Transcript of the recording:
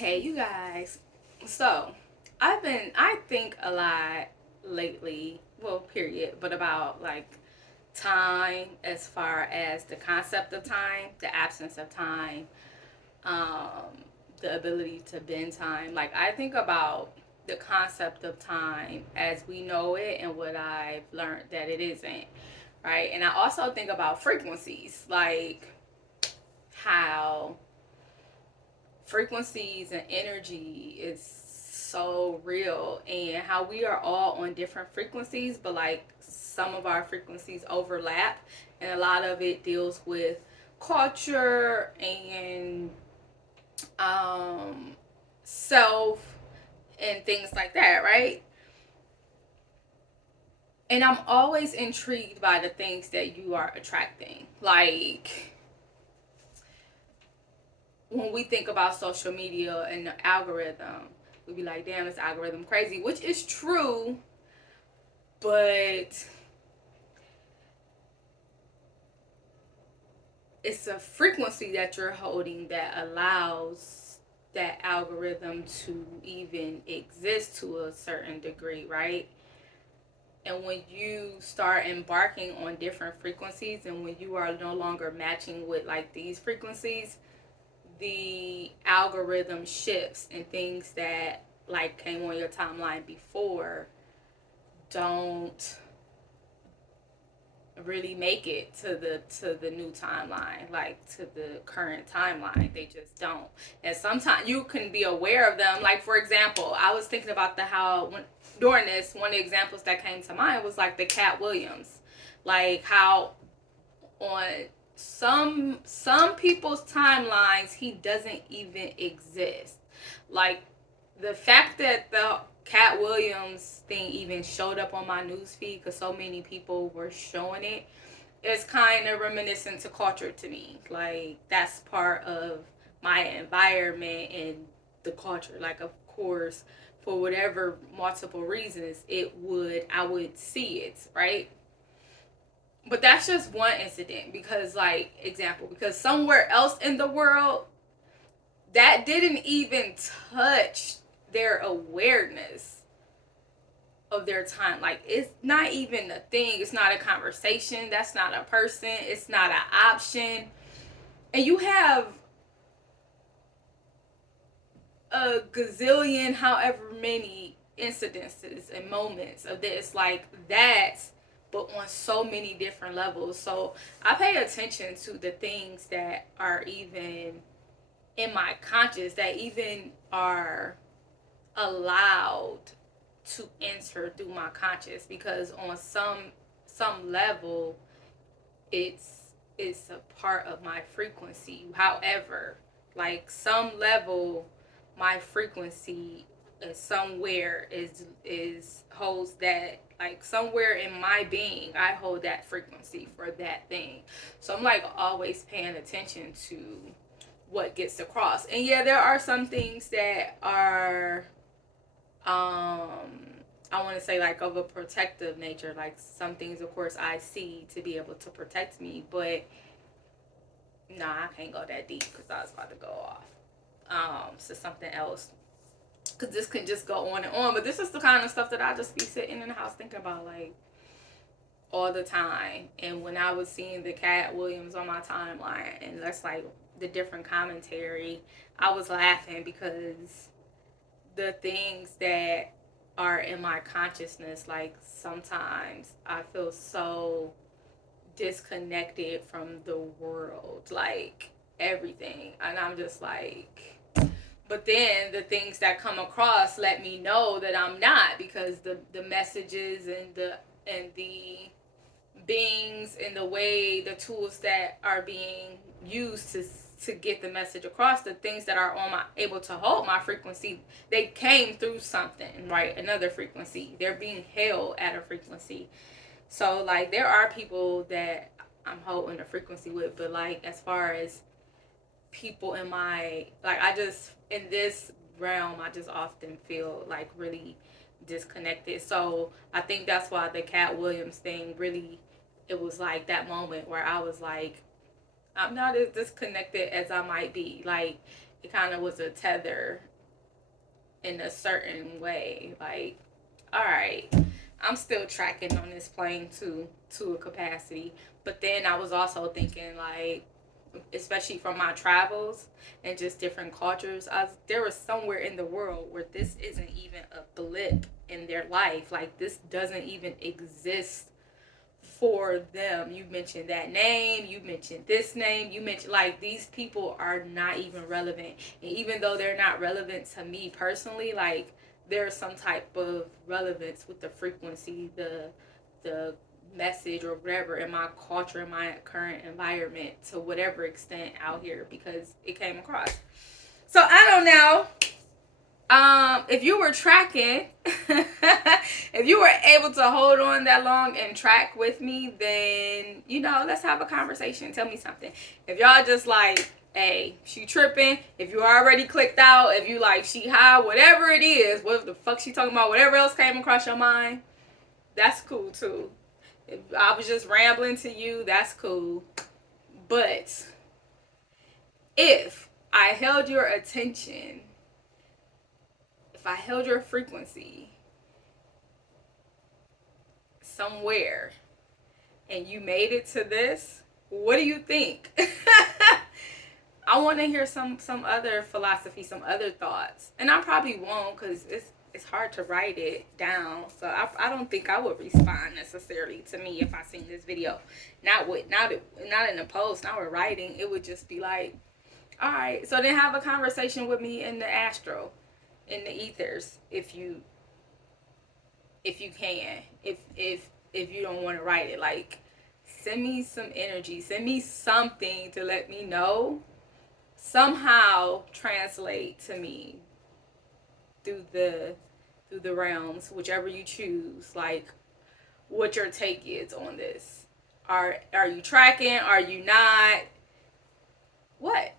Hey, you guys. So, I think a lot lately, well, period, but about like time as far as the concept of time, the absence of time, um, the ability to bend time. Like, I think about the concept of time as we know it and what I've learned that it isn't, right? And I also think about frequencies, like how frequencies and energy is so real, and how we are all on different frequencies, but like some of our frequencies overlap, and a lot of it deals with culture and um self and things like that, right? And I'm always intrigued by the things that you are attracting. Like when we think about social media and the algorithm, we be like, damn, this algorithm crazy, which is true, but it's a frequency that you're holding that allows that algorithm to even exist to a certain degree, right? And when you start embarking on different frequencies and when you are no longer matching with like these frequencies, the algorithm shifts and things that like came on your timeline before don't really make it to the new timeline, like to the current timeline. They just don't. And sometimes you can be aware of them. Like for example, I was thinking about the how when during this, one of the examples that came to mind was like the Cat Williams, like how on some people's timelines he doesn't even exist. Like the fact that the Cat Williams thing even showed up on my news feed because so many people were showing it is kind of reminiscent to culture to me. Like that's part of my environment and the culture. Like of course, for whatever multiple reasons, I would see it, right? But that's just one incident because like example, because somewhere else in the world that didn't even touch their awareness of their time. Like it's not even a thing. It's not a conversation. That's not a person. It's not an option. And you have a gazillion, however many incidences and moments of this like that, but on so many different levels. So I pay attention to the things that are even in my conscious, that even are allowed to enter through my conscious, because on some level it's a part of my frequency. However, like some level my frequency is somewhere is holds that, like somewhere in my being I hold that frequency for that thing. So I'm like always paying attention to what gets across. And yeah, there are some things that are I want to say like of a protective nature. Like some things of course I see to be able to protect me, but nah, I can't go that deep because I was about to go off to something else, because this can just go on and on. But this is the kind of stuff that I just be sitting in the house thinking about like all the time. And when I was seeing the Cat Williams on my timeline and that's like the different commentary, I was laughing because the things that are in my consciousness, like sometimes I feel so disconnected from the world, like everything. And I'm just like, but then the things that come across let me know that I'm not, because the messages and the beings and the way the tools that are being used to get the message across, the things that are on my able to hold my frequency, they came through something, right? Another frequency. They're being held at a frequency. So like there are people that I'm holding a frequency with, but like as far as people in my, like I just in this realm I just often feel like really disconnected. So I think that's why the Cat Williams thing really, it was like that moment where I was like, I'm not as disconnected as I might be. Like, it kind of was a tether in a certain way. Like, all right, I'm still tracking on this plane to a capacity. But then I was also thinking, like, especially from my travels and just different cultures, there was somewhere in the world where this isn't even a blip in their life. Like, this doesn't even exist for them. You mentioned that name, you mentioned this name, you mentioned, like, these people are not even relevant. And even though they're not relevant to me personally, like, there's some type of relevance with the frequency, the message or whatever in my culture, in my current environment, to whatever extent out here, because it came across. So I don't know. If you were tracking, if you were able to hold on that long and track with me, then, let's have a conversation. Tell me something. If y'all just like, hey, she tripping, if you already clicked out, if you like, she high, whatever it is, what the fuck she talking about, whatever else came across your mind, that's cool too. If I was just rambling to you, that's cool. But if I held your attention, if I held your frequency somewhere and you made it to this, what do you think? I want to hear some other philosophy, some other thoughts. And I probably won't, because it's hard to write it down. So I don't think I would respond necessarily to me if I seen this video. Not in a post, not with writing. It would just be like, all right, so then have a conversation with me in the astro, in the ethers, if you can. If you don't want to write it, like, send me some energy, send me something to let me know, somehow translate to me through the realms, whichever you choose, like, what your take is on this. Are you tracking? Are you not? What?